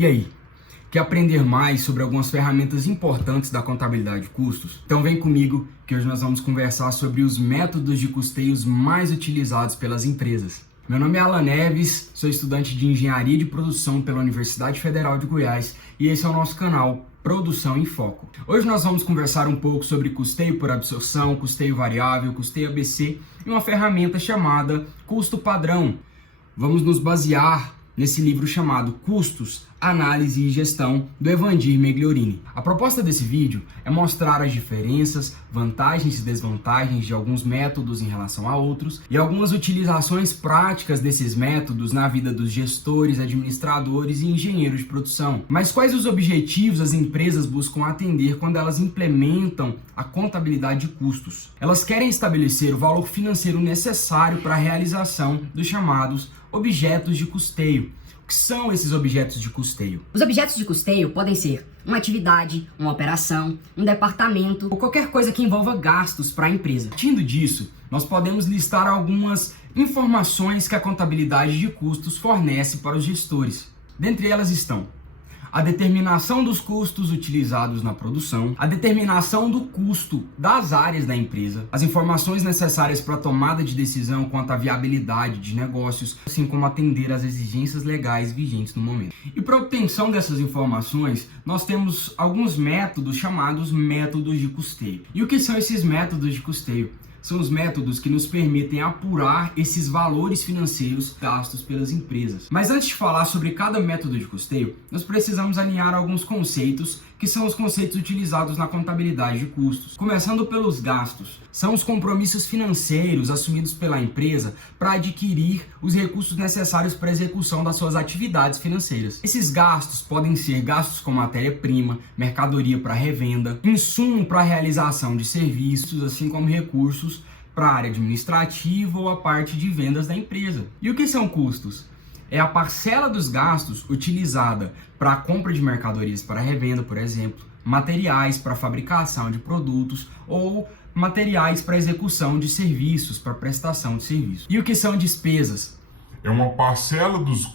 E aí, quer aprender mais sobre algumas ferramentas importantes da contabilidade de custos? Então vem comigo que hoje nós vamos conversar sobre os métodos de custeios mais utilizados pelas empresas. Meu nome é Alan Neves, sou estudante de Engenharia de Produção pela Universidade Federal de Goiás e esse é o nosso canal Produção em Foco. Hoje nós vamos conversar um pouco sobre custeio por absorção, custeio variável, custeio ABC e uma ferramenta chamada custo padrão. Vamos nos basear nesse livro chamado Custos, Análise e Gestão, do Evandir Megliorini. A proposta desse vídeo é mostrar as diferenças, vantagens e desvantagens de alguns métodos em relação a outros e algumas utilizações práticas desses métodos na vida dos gestores, administradores e engenheiros de produção. Mas quais os objetivos as empresas buscam atender quando elas implementam a contabilidade de custos? Elas querem estabelecer o valor financeiro necessário para a realização dos chamados objetos de custeio. O que são esses objetos de custeio? Os objetos de custeio podem ser uma atividade, uma operação, um departamento ou qualquer coisa que envolva gastos para a empresa. Partindo disso, nós podemos listar algumas informações que a contabilidade de custos fornece para os gestores. Dentre elas estão a determinação dos custos utilizados na produção, a determinação do custo das áreas da empresa, as informações necessárias para a tomada de decisão quanto à viabilidade de negócios, assim como atender às exigências legais vigentes no momento. E para a obtenção dessas informações, nós temos alguns métodos chamados métodos de custeio. E o que são esses métodos de custeio? São os métodos que nos permitem apurar esses valores financeiros gastos pelas empresas. Mas antes de falar sobre cada método de custeio, nós precisamos alinhar alguns conceitos que são os conceitos utilizados na contabilidade de custos. Começando pelos gastos. São os compromissos financeiros assumidos pela empresa para adquirir os recursos necessários para a execução das suas atividades financeiras. Esses gastos podem ser gastos com matéria-prima, mercadoria para revenda, insumo para a realização de serviços, assim como recursos para a área administrativa ou a parte de vendas da empresa. E o que são custos? É a parcela dos gastos utilizada para a compra de mercadorias para revenda, por exemplo, materiais para fabricação de produtos ou materiais para execução de serviços, para prestação de serviços. E o que são despesas? É uma parcela dos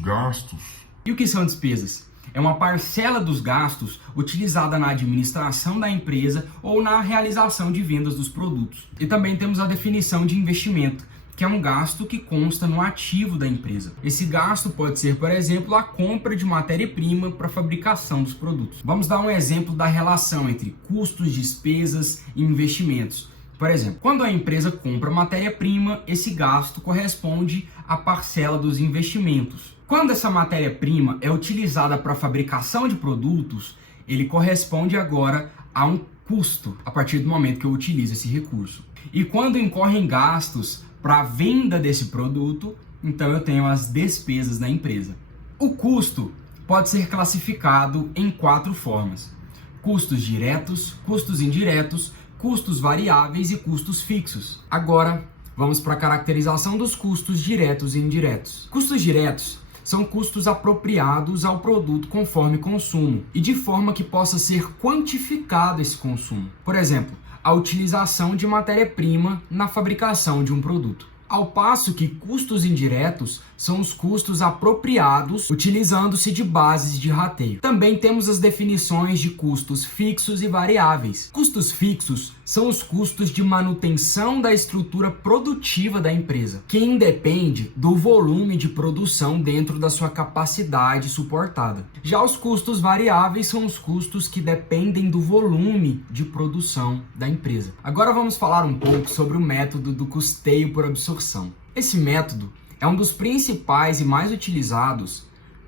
gastos. E o que são despesas? É uma parcela dos gastos utilizada na administração da empresa ou na realização de vendas dos produtos. E também temos a definição de investimento, que é um gasto que consta no ativo da empresa. Esse gasto pode ser, por exemplo, a compra de matéria-prima para a fabricação dos produtos. Vamos dar um exemplo da relação entre custos, despesas e investimentos. Por exemplo, quando a empresa compra matéria-prima, esse gasto corresponde à parcela dos investimentos. Quando essa matéria-prima é utilizada para a fabricação de produtos, ele corresponde agora a um custo, a partir do momento que eu utilizo esse recurso. E quando incorrem gastos para a venda desse produto, então eu tenho as despesas da empresa. O custo pode ser classificado em 4 formas: custos diretos, custos indiretos, custos variáveis e custos fixos. Agora, vamos para a caracterização dos custos diretos e indiretos. Custos diretos são custos apropriados ao produto conforme consumo e de forma que possa ser quantificado esse consumo. Por exemplo, a utilização de matéria-prima na fabricação de um produto. Ao passo que custos indiretos são os custos apropriados utilizando-se de bases de rateio. Também temos as definições de custos fixos e variáveis. Custos fixos são os custos de manutenção da estrutura produtiva da empresa, que independe do volume de produção dentro da sua capacidade suportada. Já os custos variáveis são os custos que dependem do volume de produção da empresa. Agora vamos falar um pouco sobre o método do custeio por absorção. Esse método é um dos principais e mais utilizados,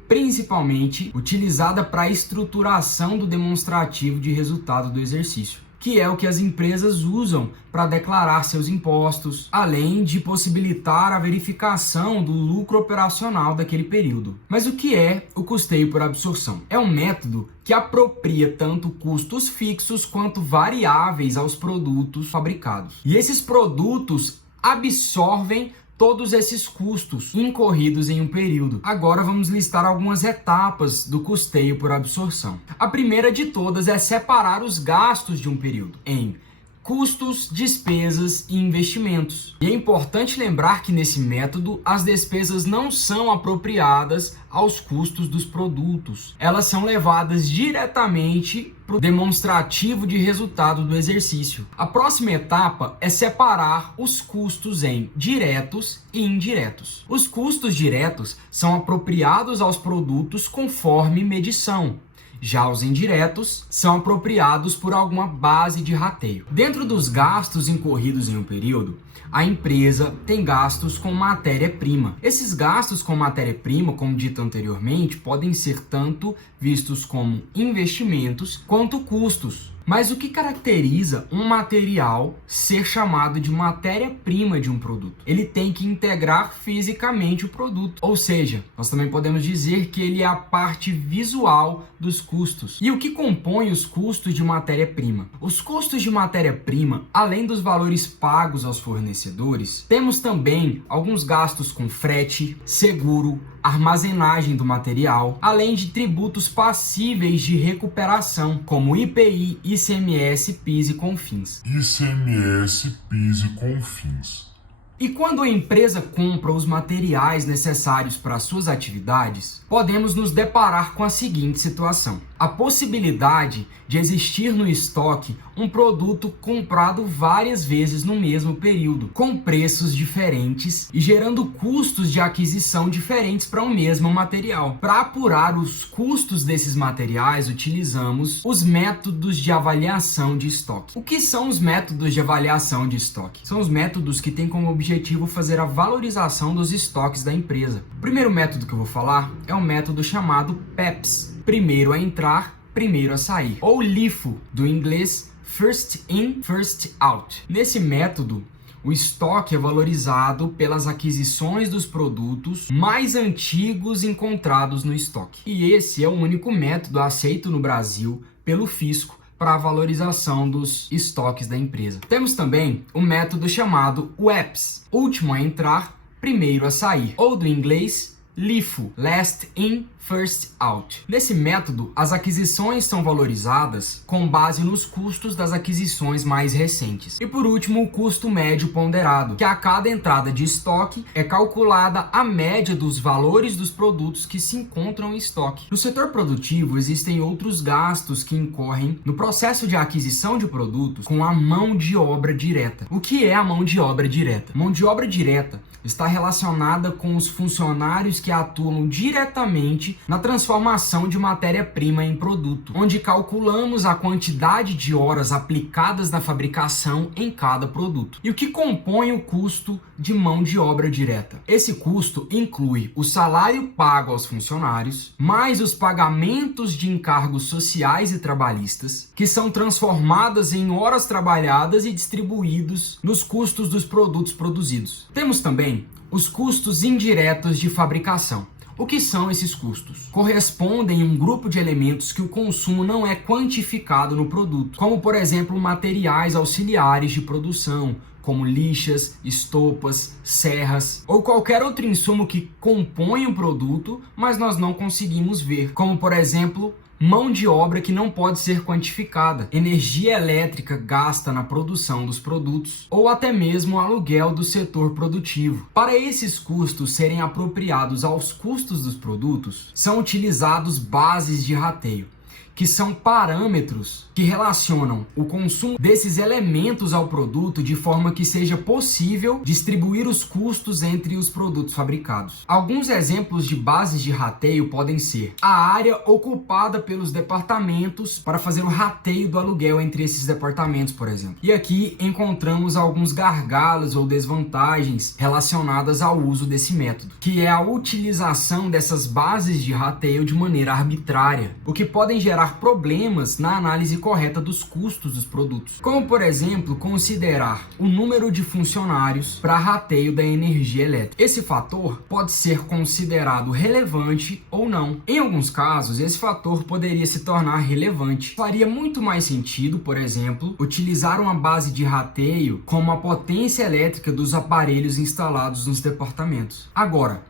principalmente utilizada para a estruturação do demonstrativo de resultado do exercício, que é o que as empresas usam para declarar seus impostos, além de possibilitar a verificação do lucro operacional daquele período. Mas o que é o custeio por absorção? É um método que apropria tanto custos fixos quanto variáveis aos produtos fabricados. E esses produtos absorvem todos esses custos incorridos em um período. Agora vamos listar algumas etapas do custeio por absorção. A primeira de todas é separar os gastos de um período em custos, despesas e investimentos. E é importante lembrar que nesse método as despesas não são apropriadas aos custos dos produtos. Elas são levadas diretamente para o demonstrativo de resultado do exercício. A próxima etapa é separar os custos em diretos e indiretos. Os custos diretos são apropriados aos produtos conforme medição. Já os indiretos são apropriados por alguma base de rateio. Dentro dos gastos incorridos em um período, a empresa tem gastos com matéria-prima. Esses gastos com matéria-prima, como dito anteriormente, podem ser tanto vistos como investimentos quanto custos. Mas o que caracteriza um material ser chamado de matéria-prima de um produto? Ele tem que integrar fisicamente o produto. Ou seja, nós também podemos dizer que ele é a parte visual dos custos. E o que compõe os custos de matéria-prima? Os custos de matéria-prima, além dos valores pagos aos fornecedores, temos também alguns gastos com frete, seguro, armazenagem do material, além de tributos passíveis de recuperação, como IPI, ICMS, PIS e CONFINS. ICMS, PIS e CONFINS. E quando a empresa compra os materiais necessários para suas atividades, podemos nos deparar com a seguinte situação: a possibilidade de existir no estoque um produto comprado várias vezes no mesmo período, com preços diferentes e gerando custos de aquisição diferentes para o mesmo material. Para apurar os custos desses materiais, utilizamos os métodos de avaliação de estoque. O que são os métodos de avaliação de estoque? São os métodos que têm como objetivo fazer a valorização dos estoques da empresa. O primeiro método que eu vou falar é um método chamado PEPS, primeiro a entrar, primeiro a sair, ou LIFO, do inglês First In, First Out. Nesse método, o estoque é valorizado pelas aquisições dos produtos mais antigos encontrados no estoque. E esse é o único método aceito no Brasil pelo fisco para a valorização dos estoques da empresa. Temos também o método chamado WEPS, último a entrar, primeiro a sair, ou do inglês LIFO, Last In, First Out. Nesse método, as aquisições são valorizadas com base nos custos das aquisições mais recentes. E por último, o custo médio ponderado, que a cada entrada de estoque é calculada a média dos valores dos produtos que se encontram em estoque. No setor produtivo, existem outros gastos que incorrem no processo de aquisição de produtos com a mão de obra direta. O que é a mão de obra direta? Mão de obra direta está relacionada com os funcionários que atuam diretamente na transformação de matéria-prima em produto, onde calculamos a quantidade de horas aplicadas na fabricação em cada produto. E o que compõe o custo de mão de obra direta? Esse custo inclui o salário pago aos funcionários, mais os pagamentos de encargos sociais e trabalhistas, que são transformadas em horas trabalhadas e distribuídos nos custos dos produtos produzidos. Temos também os custos indiretos de fabricação. O que são esses custos? Correspondem a um grupo de elementos que o consumo não é quantificado no produto, como por exemplo materiais auxiliares de produção, como lixas, estopas, serras ou qualquer outro insumo que compõe o produto, mas nós não conseguimos ver, como por exemplo mão de obra que não pode ser quantificada, energia elétrica gasta na produção dos produtos ou até mesmo o aluguel do setor produtivo. Para esses custos serem apropriados aos custos dos produtos, são utilizados bases de rateio, que são parâmetros que relacionam o consumo desses elementos ao produto de forma que seja possível distribuir os custos entre os produtos fabricados. Alguns exemplos de bases de rateio podem ser a área ocupada pelos departamentos para fazer o rateio do aluguel entre esses departamentos, por exemplo. E aqui encontramos alguns gargalos ou desvantagens relacionadas ao uso desse método, que é a utilização dessas bases de rateio de maneira arbitrária, o que podem gerar problemas na análise correta dos custos dos produtos, como por exemplo considerar o número de funcionários para rateio da energia elétrica. Esse fator pode ser considerado relevante ou não. Em alguns casos, esse fator poderia se tornar relevante. Faria muito mais sentido, por exemplo, utilizar uma base de rateio como a potência elétrica dos aparelhos instalados nos departamentos. Agora,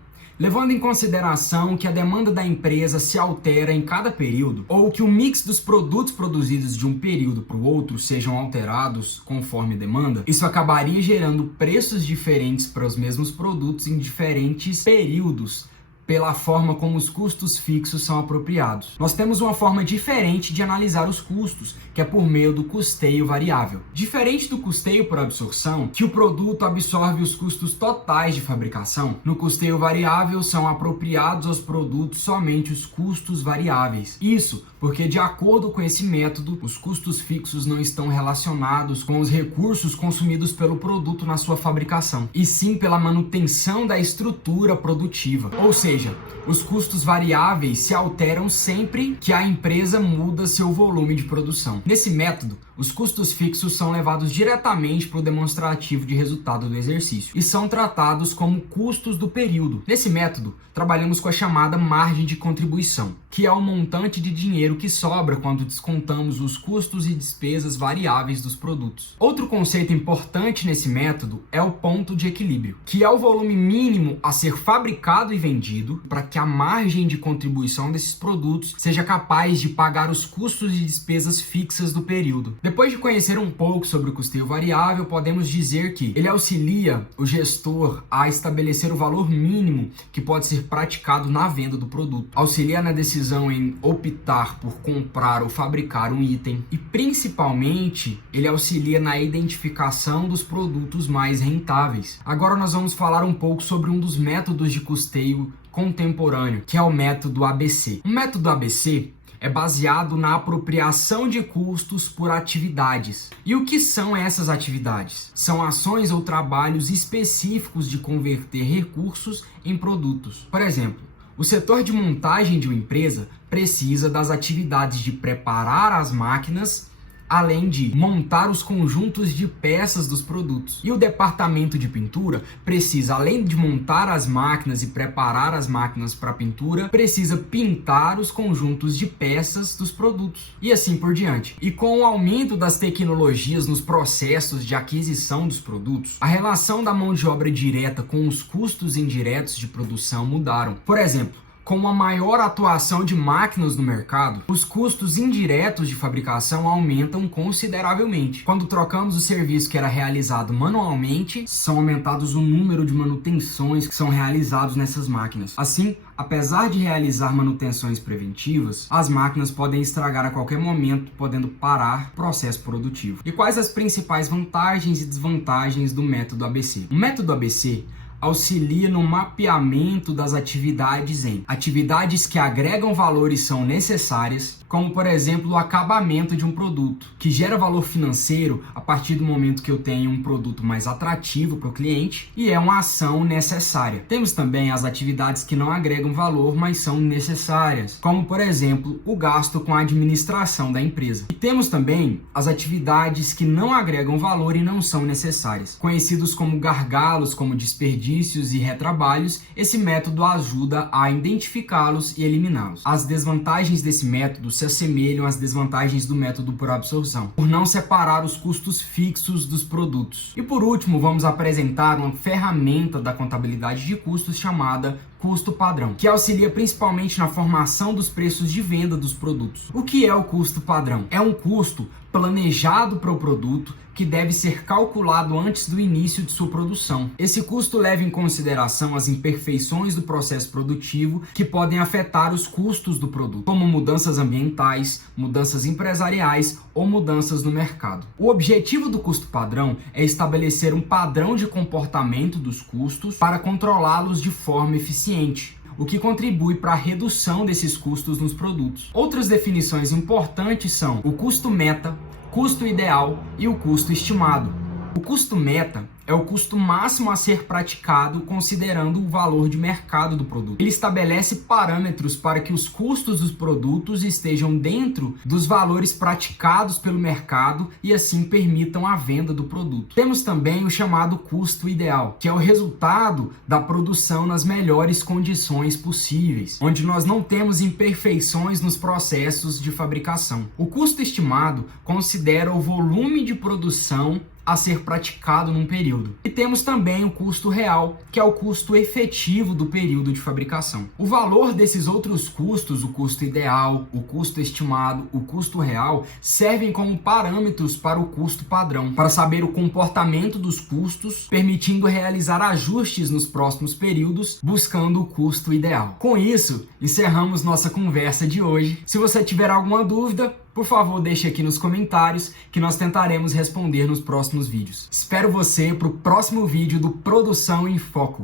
Levando em consideração que a demanda da empresa se altera em cada período, ou que o mix dos produtos produzidos de um período para o outro sejam alterados conforme demanda, isso acabaria gerando preços diferentes para os mesmos produtos em diferentes períodos, pela forma como os custos fixos são apropriados. Nós temos uma forma diferente de analisar os custos, que é por meio do custeio variável. Diferente do custeio por absorção, que o produto absorve os custos totais de fabricação, no custeio variável são apropriados aos produtos somente os custos variáveis. Isso porque, de acordo com esse método, os custos fixos não estão relacionados com os recursos consumidos pelo produto na sua fabricação, e sim pela manutenção da estrutura produtiva. Ou seja, os custos variáveis se alteram sempre que a empresa muda seu volume de produção. Nesse método, os custos fixos são levados diretamente para o demonstrativo de resultado do exercício e são tratados como custos do período. Nesse método, trabalhamos com a chamada margem de contribuição, que é o montante de dinheiro que sobra quando descontamos os custos e despesas variáveis dos produtos. Outro conceito importante nesse método é o ponto de equilíbrio, que é o volume mínimo a ser fabricado e vendido para que a margem de contribuição desses produtos seja capaz de pagar os custos e despesas fixas do período. Depois de conhecer um pouco sobre o custeio variável, podemos dizer que ele auxilia o gestor a estabelecer o valor mínimo que pode ser praticado na venda do produto, auxilia na decisão em optar por comprar ou fabricar um item e, principalmente, ele auxilia na identificação dos produtos mais rentáveis. Agora nós vamos falar um pouco sobre um dos métodos de custeio contemporâneo, que é o método ABC. O método ABC é baseado na apropriação de custos por atividades. E o que são essas atividades? São ações ou trabalhos específicos de converter recursos em produtos. Por exemplo, o setor de montagem de uma empresa precisa das atividades de preparar as máquinas, além de montar os conjuntos de peças dos produtos. E o departamento de pintura precisa, além de montar as máquinas e preparar as máquinas para pintura, precisa pintar os conjuntos de peças dos produtos. E assim por diante. E com o aumento das tecnologias nos processos de aquisição dos produtos, a relação da mão de obra direta com os custos indiretos de produção mudaram. Por exemplo, com uma maior atuação de máquinas no mercado, os custos indiretos de fabricação aumentam consideravelmente. Quando trocamos o serviço que era realizado manualmente, são aumentados o número de manutenções que são realizados nessas máquinas. Assim, apesar de realizar manutenções preventivas, as máquinas podem estragar a qualquer momento, podendo parar o processo produtivo. E quais as principais vantagens e desvantagens do método ABC? O método ABC auxilia no mapeamento das atividades em atividades que agregam valor e são necessárias, como por exemplo o acabamento de um produto, que gera valor financeiro a partir do momento que eu tenho um produto mais atrativo para o cliente e é uma ação necessária. Temos também as atividades que não agregam valor, mas são necessárias, como por exemplo o gasto com a administração da empresa. E temos também as atividades que não agregam valor e não são necessárias, conhecidos como gargalos, como desperdícios e retrabalhos. Esse método ajuda a identificá-los e eliminá-los. As desvantagens desse método se assemelham às desvantagens do método por absorção, por não separar os custos fixos dos produtos. E por último, vamos apresentar uma ferramenta da contabilidade de custos chamada custo padrão, que auxilia principalmente na formação dos preços de venda dos produtos. O que é o custo padrão? É um custo planejado para o produto que deve ser calculado antes do início de sua produção. Esse custo leva em consideração as imperfeições do processo produtivo que podem afetar os custos do produto, como mudanças ambientais, mudanças empresariais ou mudanças no mercado. O objetivo do custo padrão é estabelecer um padrão de comportamento dos custos para controlá-los de forma eficiente, o que contribui para a redução desses custos nos produtos. Outras definições importantes são o custo meta, custo ideal e o custo estimado. O custo meta é o custo máximo a ser praticado considerando o valor de mercado do produto. Ele estabelece parâmetros para que os custos dos produtos estejam dentro dos valores praticados pelo mercado e assim permitam a venda do produto. Temos também o chamado custo ideal, que é o resultado da produção nas melhores condições possíveis, onde nós não temos imperfeições nos processos de fabricação. O custo estimado considera o volume de produção a ser praticado num período. E temos também o custo real, que é o custo efetivo do período de fabricação. O valor desses outros custos, o custo ideal, o custo estimado, o custo real, servem como parâmetros para o custo padrão, para saber o comportamento dos custos, permitindo realizar ajustes nos próximos períodos, buscando o custo ideal. Com isso, encerramos nossa conversa de hoje. Se você tiver alguma dúvida, por favor, deixe aqui nos comentários que nós tentaremos responder nos próximos vídeos. Espero você para o próximo vídeo do Produção em Foco.